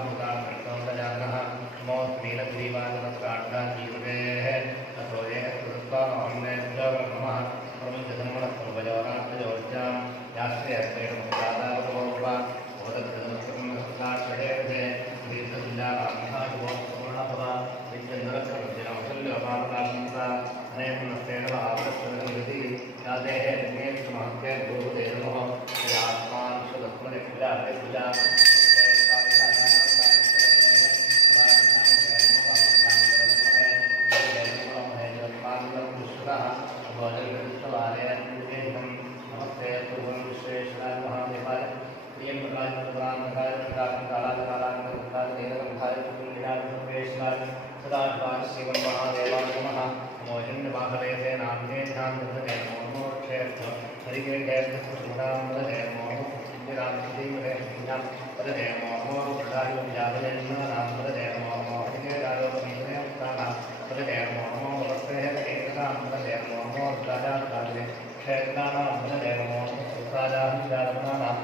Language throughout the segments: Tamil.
भूतामृतौदजानः मो श्रीलग्रीवादनस्काण्डाजीवरेः अथो एकस्तुरस्तामहम्नेत्रमः प्रमुञ्चसम्मनस्तुभयोरात्रयोर्जां यास्ते हस्तेण मुक्तादारपूर्वा ओदग्रदमस्तुम्नस्ताक्षरेभे दीर्घजिल्लारामहायुवपूर्णपदा विद्यन्दरक्षमजिलमशल्यपादाशंसा अनेकमस्तेन आवृत्तमिति यादेः निमेक्षमहत्ये गुरुदेवो आत्मानुषदत्मनिक्रिया भोजनकृष्टवादय नमस्ते पूर्वं विश्वेश्वराय महादेवाय प्रियं प्रकाश प्रदानकाय प्रकाशकालाकालाकालकालदेवगन्धाय पुण्यराजवेश्वराय सदाशिवाय शिवं महादेवाय नमः भोजन्यवाहलेते नाम्ने ध्यानमृते मोमोक्षेष्ठ हरिकेण्डेष्ठमृते मोमोरामृतिमृते प्रदे मोमो प्रदायुं जातयन्नां प्रदे मोमो हरिकेराजोपनीतने उत्तानां भद्रदेवमोहमोहस्तेः केन्द्रां भद्रदेवमोहमो राजानुराजने क्षेत्राणां भद्रदेवमोहमो राजानुराजनानां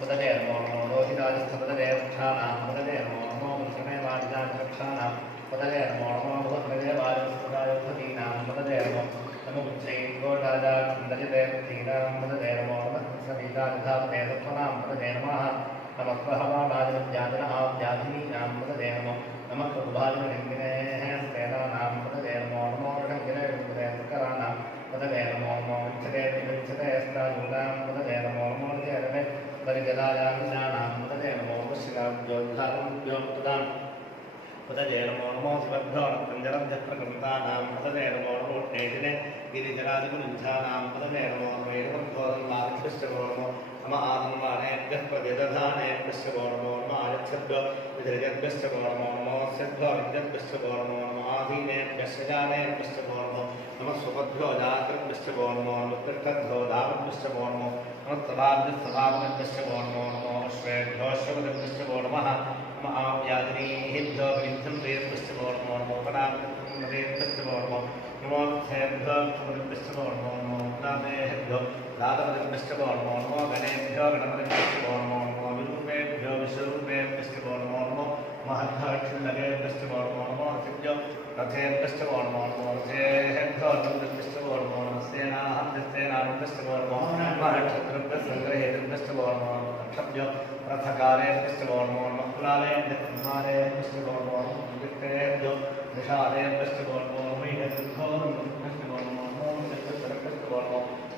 भद्रदेवमोहमो रोहिराजस्थभद्रदेवस्थानां भद्रदेवमोहमो मृतमेवाजानक्षाणां भद्रदेवमोहमो भद्रदेवाजस्थरायोधीनां भद्रदेवो नमुच्चैङ्गोराजान्दजदेवतीनां भद्रदेवमोहमः समीताधापदेवत्वनां भद्रदेवमाः नमः बहवा राजव्याजनः व्याधिनीनां भद्रदेवमो நமக்கு உபாதி வேதநாம் பத வேதமோகமோ கராணாம் பத வேதமோகமோ விச்சதே விச்சதேஸ்தாயூடாம் பத வேதமோகமோ ஜேரவே பரிகதாயாமினானாம் பத வேதமோகமோ சிலாப்யோத்தாரம் பதாம் पद जैनमोणमो शिवभ्यो रत्नजलभ्यप्रकृतानां पद जैनमोणमोष्णेदिने गिरिजरादिपुरुषाणां पद जैनमोणमेणभ्योरन्माक्षिष्टमोणमो सम आसन्माने ഗർഭഗതധാനേ പശ്യ ഗോണമോ നമ ആരക്ഷദ്വ വിതരഗർഭ്യശ്ച ഗോണമോ നമോ സദ്ഭോ വിദ്യർഭ്യശ്ച ഗോണമോ നമ ആധീനേ ഭ്യശജാനേ പശ്യ ഗോണമോ നമ സുഭദ്രോ ജാതൃഭ്യശ്ച ഗോണമോ നമ തൃക്കദ്രോ ദാവഭ്യശ്ച ഗോണമോ നമ തടാബ്ജ സഭാവനഭ്യശ്ച ഗോണമോ നമോ ശ്രേഭ്യോ ശവദഭ്യശ്ച ഗോണമഃ നമ ആവ്യാദിനീഭ്യോ വിദ്ധം പ്രിയഭ്യശ്ച ഗോണമോ നമോ പടാബ്ജം പ്രിയഭ്യശ്ച ഗോണമോ നമോ ക്ഷേഭ്യോ പ്രിയഭ്യശ്ച ഗോണമോ നമോ नमो नमो रथिभ्यो रथेभ्यश्च वो नमो नमो रथेभ्यो रथेभ्यश्च वो नमो नमो सेनाहभ्यस्तेनाभ्यश्च वो नमो महक्षत्रभ्यस्सङ्ग्रहेभ्यश्च वो नमो नमो रक्षभ्यो रथकारेभ्यश्च वो नमो नमः कुलालेभ्यस्मारेभ्यश्च वो नमो नमः वित्तेभ्यो निषादेभ्यश्च वो नमो नमः भैरभ्यश्च वो नमो नमो चित्तसरभ्यश्च वो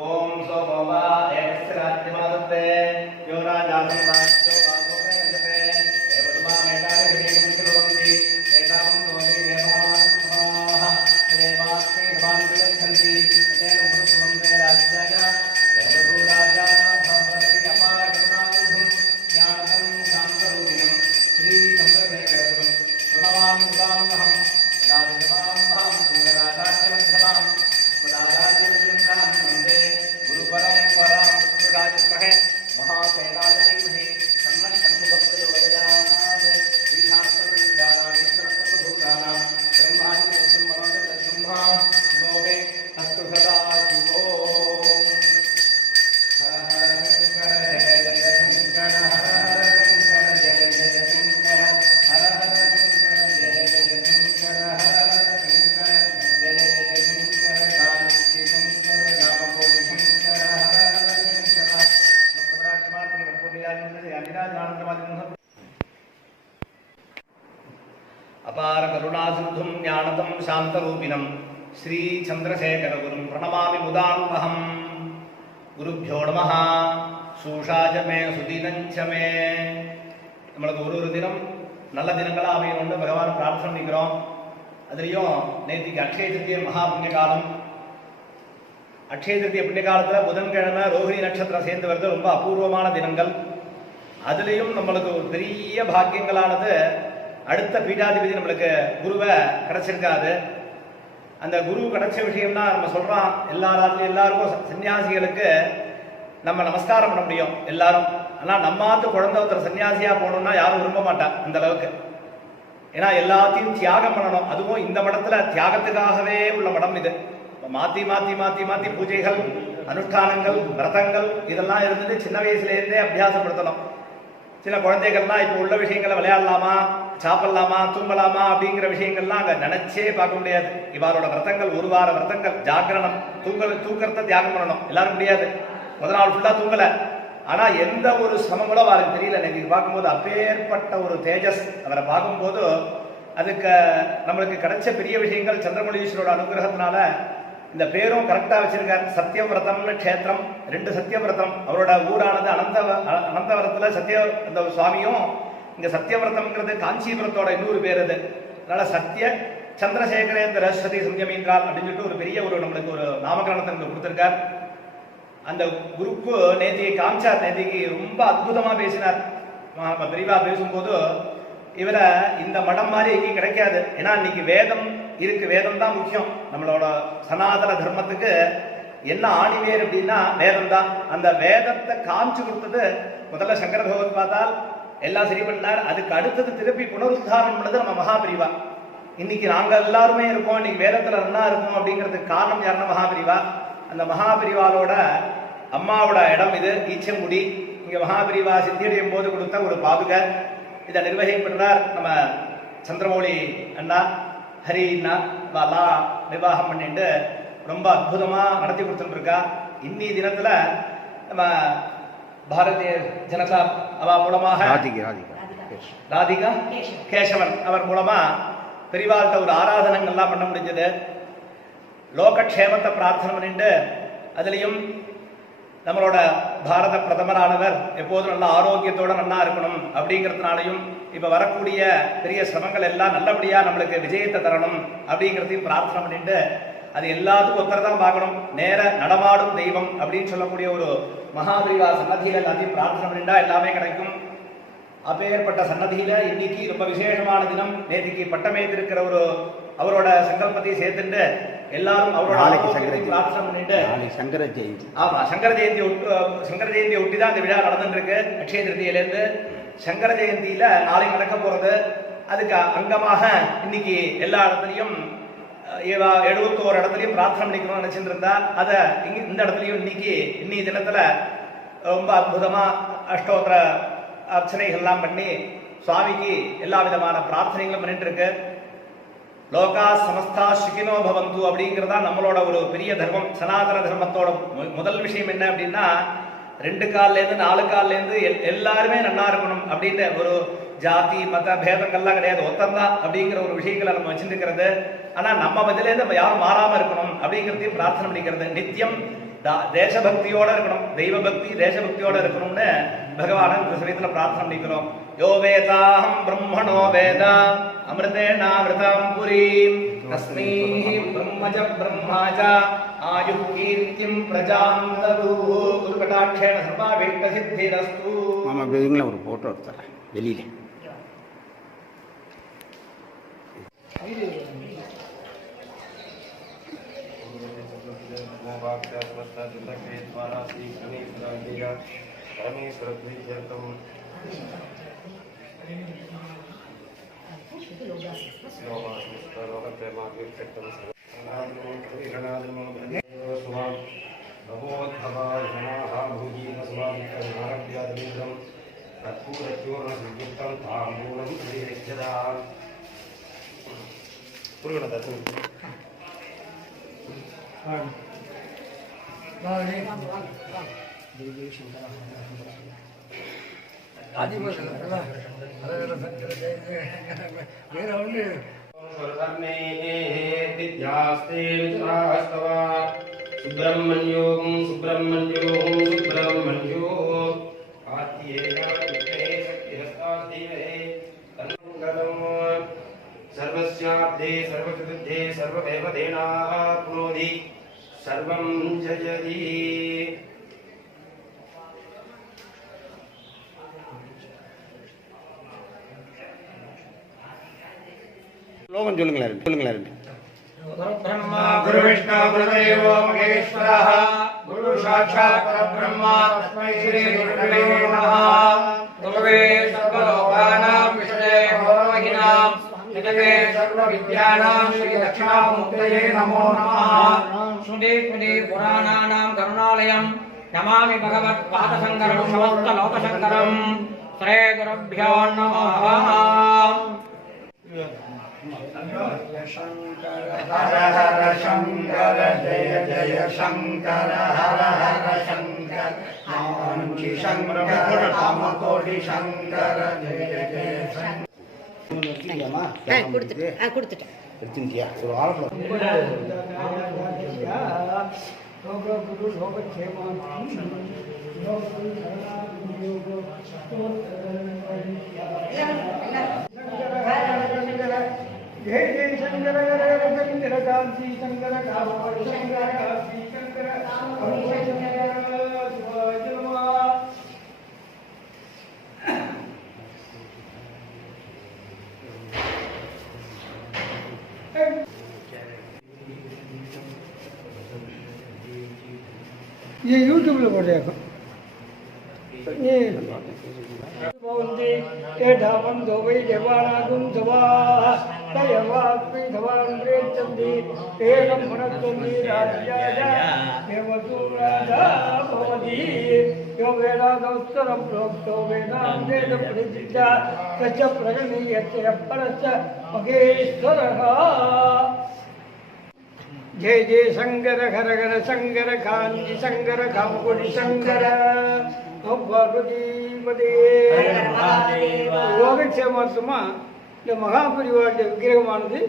ओम नमः प्रबोधने வேதாந்தரூபிணம் ஸ்ரீச்சந்திரசேகரகுரும் பிரணமாமி முதான்வகம் குருப்பியோ நம சூஷாச்சமே சுதினஞ்சமே நம்மளுக்கு ஒரு ஒரு தினம் நல்ல தினங்களாக அமையணும்னு பகவான் பிரார்த்தனை பண்ணிக்கிறோம். அதுலேயும் நேற்றுக்கு அக்ஷய திருத்திய மகா புண்ணிய அக்ஷய திருத்திய புண்ணிய காலத்தில் புதன்கிழமை ரோஹிணி நட்சத்திரம் சேர்ந்து வருது ரொம்ப அபூர்வமான தினங்கள். அதுலேயும் நம்மளுக்கு ஒரு பெரிய பாக்கியங்களானது அடுத்த பீடாதிபதி நம்மளுக்கு குருவை கிடைச்சிருக்காது அந்த குரு கிடைச்ச விஷயம்னா நம்ம சொல்றோம் எல்லா ராத்திரி எல்லாருக்கும் சன்னியாசிகளுக்கு நம்ம நமஸ்காரம் பண்ண முடியும் எல்லாரும். ஆனால் நம்மாத்து குழந்த ஒருத்தர் சன்னியாசியா போகணும்னா யாரும் விரும்ப மாட்டா அந்த அளவுக்கு. ஏன்னா எல்லாத்தையும் தியாகம் பண்ணணும். அதுவும் இந்த மடத்துல தியாகத்துக்காகவே உள்ள மடம் இது. மாத்தி மாத்தி மாத்தி மாத்தி பூஜைகள் அனுஷ்டானங்கள் விரதங்கள் இதெல்லாம் இருந்துட்டு சின்ன வயசுல இருந்தே அபியாசப்படுத்தணும். சில குழந்தைகள்லாம் இப்போ உள்ள விஷயங்களை விளையாடலாமா சாப்பிடலாமா தூங்கலாமா அப்படிங்கிற விஷயங்கள்லாம் அங்கே நினைச்சே பார்க்க முடியாது. இவரோட விரதங்கள் ஒரு வார விரதங்கள் ஜாகரணம் தூங்கல் தூக்கிறத தியாகம் பண்ணணும். எல்லாரும் முடியாது. முதல் நாள் ஃபுல்லாக தூங்கல. ஆனால் எந்த ஒரு சமம் கூட அவருக்கு தெரியல. இன்னைக்கு பார்க்கும்போது அப்பேற்பட்ட ஒரு தேஜஸ். அவரை பார்க்கும்போது அதுக்கு நம்மளுக்கு கிடைச்ச பெரிய விஷயங்கள் சந்திரமொழீஸ்வரோட அனுகிரகத்தினால இந்த பேரும் கரெக்டாக வச்சிருக்காரு. சத்தியவிரதம்னு க்ஷேத்திரம் ரெண்டு சத்தியவிரதம். அவரோட ஊரானது அனந்த அனந்தவரத்தில் சத்திய அந்த சுவாமியும் இங்கே சத்தியவிரதம்ங்கிறது காஞ்சிபுரத்தோட இன்னொரு பேர் அது. அதனால சத்திய சந்திரசேகரேந்திர சதி சந்தியமீன்கால் அப்படின்னு சொல்லிட்டு ஒரு பெரிய ஒரு நம்மளுக்கு ஒரு நாமகரணத்தை இங்கே கொடுத்துருக்கார். அந்த குருக்கு நேத்தியை காமிச்சார். நேத்திக்கு ரொம்ப அற்புதமாக பேசினார். விரிவாக பெரியவா பேசும்போது இவரை இந்த மடம் மாதிரி எங்கேயும் கிடைக்காது. ஏன்னா இன்னைக்கு வேதம் இருக்கு வேதம் தான் முக்கியம். நம்மளோட சனாதன தர்மத்துக்கு என்ன ஆணிவேர் அப்படின்னா வேதம் தான் அந்த வேதத்தை காமிச்சு கொடுத்தது முதல்ல சங்கர பகவத் பார்த்தால் எல்லாம் சரி பண்ணார் அதுக்கு அடுத்தது திருப்பி புனருத்தாரணம் பண்ணது நம்ம மகாபிரிவா. இன்னைக்கு நாங்க எல்லாருமே இருக்கோம். இன்னைக்கு வேதத்துல நல்லா இருக்கோம் அப்படிங்கிறதுக்கு காரணம் யாருன்னா மகாபிரிவா. அந்த மகாபிரிவாலோட அம்மாவோட இடம் இது ஈச்சங்குடி. இங்க மகாபிரிவா சித்தியடையும் போது கொடுத்த ஒரு பாதுகர். இதை நிர்வகிப்படுறார் நம்ம சந்திரமௌழி அண்ணா. ஹரி அண்ணா இவெல்லாம் நிர்வாகம் பண்ணிட்டு ரொம்ப அற்புதமா நடத்தி கொடுத்துட்டு இருக்கா இன்னி தினத்துல நம்ம பாரதிய ஜனதா அவ மூலமாக ராதிகா ராதிகா ராதிகா. கேசவன். அவர் மூலமா பெரிவாழ்த்த ஒரு ஆராதனங்கள்லாம் பண்ண முடிஞ்சது. லோகக்ஷேமத்தை பிரார்த்தனை பண்ணிட்டு அதுலயும் நம்மளோட பாரத பிரதமரானவர் எப்போதும் நல்ல ஆரோக்கியத்தோட நல்லா இருக்கணும் அப்படிங்கிறதுனாலையும் இப்ப வரக்கூடிய பெரிய சிரமங்கள் எல்லாம் நல்லபடியா நம்மளுக்கு விஜயத்தை தரணும் அப்படிங்கிறதையும் பிரார்த்தனை பண்ணிட்டு அது எல்லாத்துக்கும் ஒருத்தர் தான் பார்க்கணும். நேர நடமாடும் தெய்வம் அப்படின்னு சொல்லக்கூடிய ஒரு மகாபிரிவா சன்னதியில எல்லாத்தையும் பிரார்த்தனை பண்ணிட்டா எல்லாமே கிடைக்கும். அப்பேற்பட்ட சன்னதியில இன்னைக்கு ரொம்ப விசேஷமான தினம். நேற்றுக்கு பட்டமேத்திருக்கிற ஒரு அவரோட சங்கல்பத்தை சேர்த்துட்டு எல்லாரும் அவரோட சங்கர பிரார்த்தனை பண்ணிட்டு நாளைக்கு சங்கர ஜெயந்தி. ஆமா சங்கர ஜெயந்தி ஒட்டு சங்கர ஜெயந்தியை ஒட்டி தான் இந்த விழா நடந்துட்டு இருக்கு அக்ஷய திருதியிலேருந்து. சங்கர ஜெயந்தியில நாளைக்கு நடக்க போறது அதுக்கு அங்கமாக இன்னைக்கு எல்லா இடத்துலையும் எழுபத்தோரு இடத்துலையும் பிரார்த்தனை பண்ணிக்கணும்னு நினைச்சிட்டு இருந்தா அதை இங்க இந்த இடத்துலையும் இன்னைக்கு இன்னி தினத்துல ரொம்ப அற்புதமா அஷ்டோத்திர அர்ச்சனைகள்லாம் பண்ணி சுவாமிக்கு எல்லா விதமான பிரார்த்தனைகளும் பண்ணிட்டு இருக்கு லோகா சமஸ்தா சுகினோ பவந்து அப்படிங்கிறதா நம்மளோட ஒரு பெரிய தர்மம் சனாதன தர்மத்தோட முதல் விஷயம் என்ன அப்படின்னா ரெண்டு கால்லேருந்து நாலு கால்லேருந்து எல்- எல்லாருமே நல்லா இருக்கணும் அப்படின்னு ஒரு ஜாதி மத பேதங்கள்லாம் கிடையாது. ஒத்தந்தான் அப்படிங்கிற ஒரு விஷயங்களை நம்ம வச்சிருக்கிறது. ஆனா நம்ம பதிலேருந்து நம்ம யாரும் மாறாம இருக்கணும் அப்படிங்கிறதையும் பிரார்த்தனை பண்ணிக்கிறது. நித்தியம் தா- தேசபக்தியோட இருக்கணும். தெய்வ பக்தி தேசபக்தியோட இருக்கணும்னு பகவான இந்த சமயத்துல பிரார்த்தனை பண்ணிக்கிறோம். யோ வேதாஹம் பிரம்மணோ வேத அமிர்தேனாவிரதம் புரீம் தஸ்மை பிரம்மஜ பிரம்மாஜ ஆயு கீர்த்திம் பிரஜாம் தது குரு கடாட்சேன சர்வாபீஷ்ட சித்திரஸ்து மாமா பெங்களூர் ஒரு ஃபோட்டோ எடுத்துறேன் வெளியில भूजीतस्मादित्रम् तत्पूरत्योर्णसंयुक्तं ताम्बूलं प्रतिनिष्ठदा पुरुगणता तु ಆದಿಮಲ್ಲ ಅದರ ಬೇರೆ ಸುಬ್ರಹ್ಮಣ್ಯೋಂ ಸುಬ್ರಹ್ಮಣ್ಯೋ ಸುಬ್ರಹ್ಮಣ್ಯೋ सर्वस्याब्धे सर्वविबुद्धे सर्वमेव देनाप्नोति सर्वं जयति ஸ்லோகம் சொல்லுங்களேன் சொல்லுங்களேன் பிரம்மா குரு விஷ்ணு குருதேவோ மகேஸ்வரா குரு சாட்சாத் பரபிரம்மா தஸ்மை ஸ்ரீ குருவே நமः துர்வே சர்வலோகானாம் விஷயே பரமஹினாம் ஜகதே சர்வ வித்யானாம் ஸ்ரீ தட்சிணாமூர்த்தயே நமோ நமः சுதே சுதே புராணானாம் கருணாலயம் நமாமி பகவத் பாதசங்கரம் சமஸ்த லோகசங்கரம் ஸ்ரீ குருभ्यो நமः சங்கர ஹர ஹர சங்கர காஞ்சி சங்கர காமகோடி சங்கர ஜெய ஜெய சங்கர எடுத்துக்கிட்டியாம்மா? ஆ கொடுத்துட்டேன் ஆ கொடுத்துட்டேன் எடுத்துக்கிட்டியா ஒரு जय जय शंकर हर शंकर कांसी शंकर कांसी शंकर कांसी शंकर ये YouTube पर देखो ये बोलते भवन्ति एधापं धोवै देवानागुं धवा तयवास्मिन् भवान् प्रेच्छन्ति एकं मनस्वन्ति राज्याय देवदूराजा भवति यो वेदादौत्तरं प्रोक्तो वेदान्तेन प्रतिष्ठा स च प्रगणीयस्य परश्च महेश्वरः जय जय शङ्कर हरगर शङ्कर कान्ति शङ्कर काङ्कुरि शङ्कर பார்வதி பதே யோகக்ஷேமத்துமா இந்த மகாபரிவாருடைய விக்கிரகமானது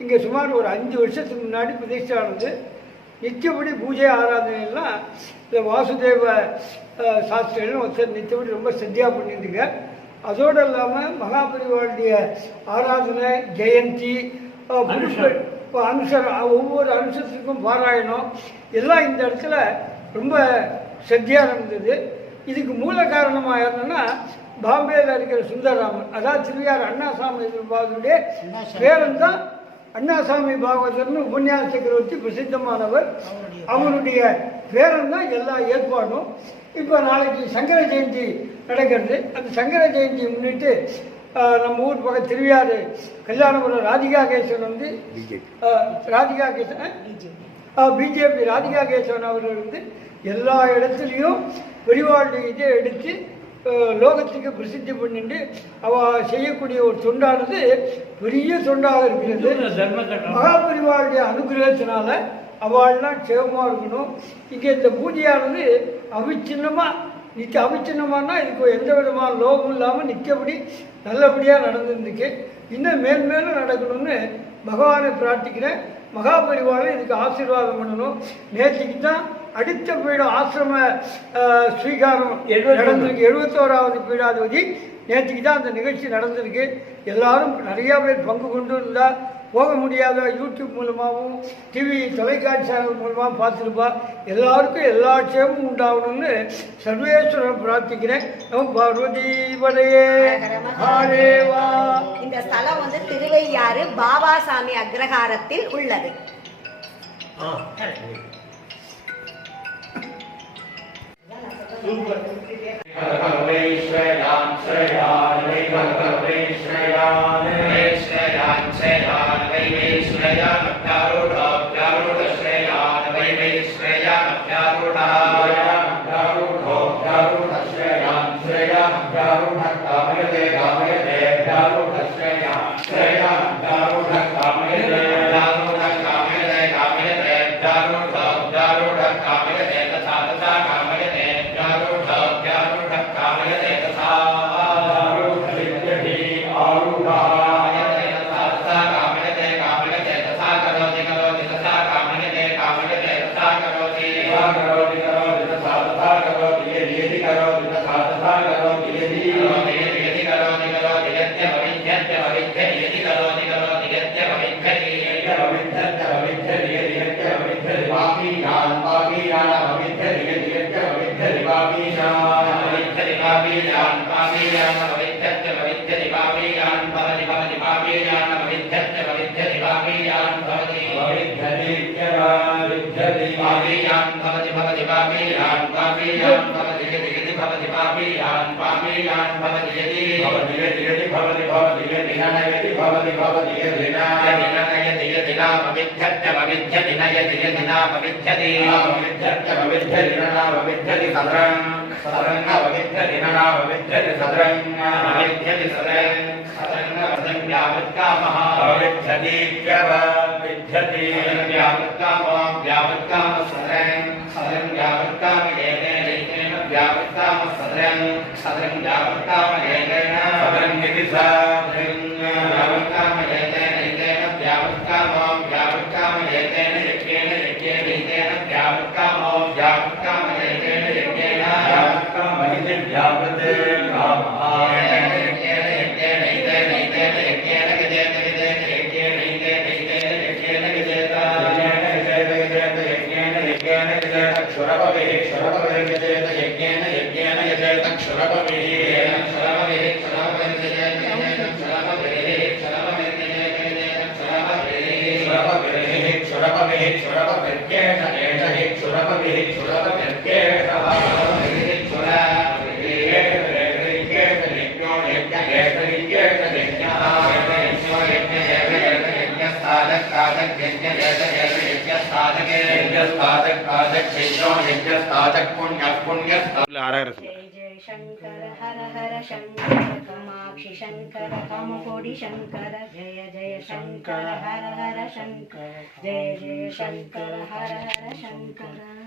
இங்கே சுமார் ஒரு அஞ்சு வருஷத்துக்கு முன்னாடி பிரதிஷ்டை ஆனது நித்தியப்படி பூஜை ஆராதனை எல்லாம் இந்த வாசுதேவ சாஸ்திரிகள் ஒருத்தர் நித்தியப்படி ரொம்ப சத்தியாக பண்ணியிருந்தீங்க அதோடு இல்லாமல் மகாபரிவாருடைய ஆராதனை ஜெயந்தி அனுசரம் ஒவ்வொரு அனுசரத்துக்கும் பாராயணம். எல்லாம் இந்த இடத்துல ரொம்ப சத்தியாக இருந்தது இதுக்கு மூல காரணமாக என்னன்னா பாம்பேயில் இருக்கிற சுந்தரராமன். அதாவது திருவியார் அண்ணாசாமி பாகவதுடைய பேரன் தான் அண்ணாசாமி பாகவதர்னு உபன்யாச சக்கரவர்த்தி பிரசித்தமானவர். அவருடைய பேரன். தான் எல்லா ஏற்பாடும். இப்போ நாளைக்கு சங்கர ஜெயந்தி நடக்கிறது. அந்த சங்கர ஜெயந்தியை முன்னிட்டு நம்ம ஊர் பக்கம் திருவியாறு கல்யாணபுரம் ராதிகா கேசவன் வந்து ராதிகா கேசவன் பிஜேபி ராதிகா கேசவன் அவர்கள் வந்து எல்லா இடத்துலையும் பெரிவாளுடைய இதை எடுத்து லோகத்துக்கு பிரசித்தி பண்ணிட்டு அவ செய்யக்கூடிய ஒரு தொண்டானது பெரிய தொண்டாக இருக்கிறது. மகாபரிவாளுடைய அனுகிரகத்தினால அவள்லாம் சேவமா இருக்கணும். இங்கே இந்த பூஜையானது அவிச்சின்னமா நித்திய அவிச்சின்னமானா இதுக்கு எந்த விதமான லோகம் இல்லாமல் நிற்கபடி நல்லபடியாக நடந்துருக்கு இன்னும் மேன்மேலும் நடக்கணும்னு பகவானை பிரார்த்திக்கிறேன். மகாபரிவாரம் இதுக்கு ஆசீர்வாதம் பண்ணணும். நேற்றுக்கு தான் அடுத்த பீடம் ஆசிரம ஸ்வீகாரம் நடந்திருக்கு எழுபத்தோராவது பீடாதிபதி நேற்றுக்கு தான் அந்த நிகழ்ச்சி நடந்திருக்கு. எல்லாரும் நிறையா பேர் பங்கு கொண்டு இருந்தா போக முடியாத யூடியூப் மூலமாகவும் டிவி தொலைக்காட்சி சேனல் மூலமாக பார்த்துருப்பா. எல்லாருக்கும் எல்லா க்ஷேமும் உண்டாகணும்னு சர்வேஸ்வரன் பிரார்த்திக்கிறேன். பார்வதி மகாதேவா இந்த ஸ்தலம் வந்து திருவையாறு பாபாசாமி அக்ரஹாரத்தில் உள்ளது. Tudo भवति भवति यदि नयति भवति भवति यदि नयति नयति यदि नामविध्यत्यमविध्यति नयति यदि नामविध्यति नामविध्यत्यमविध्यति नामविध्यति सदरं सदरङ्गविध्यति नामविध्यति सदरङ्गविध्यति सदरं सदरङ्गसंज्ञावत्कामः विध्यतीत्यव विध्यति व्यावत्कामः व्यावत्काम सदरं सदरं व्यावत्काम येन येन व्यावत्काम सदरं सदरं व्यावत्काम येन Come on, y'all, come on. जय शंकर हर हर शंकर कमाक्षि शंकर कमकोडि शंकर जय जय शंकर हर हर शंकर जय जय शंकर हर हर शंकर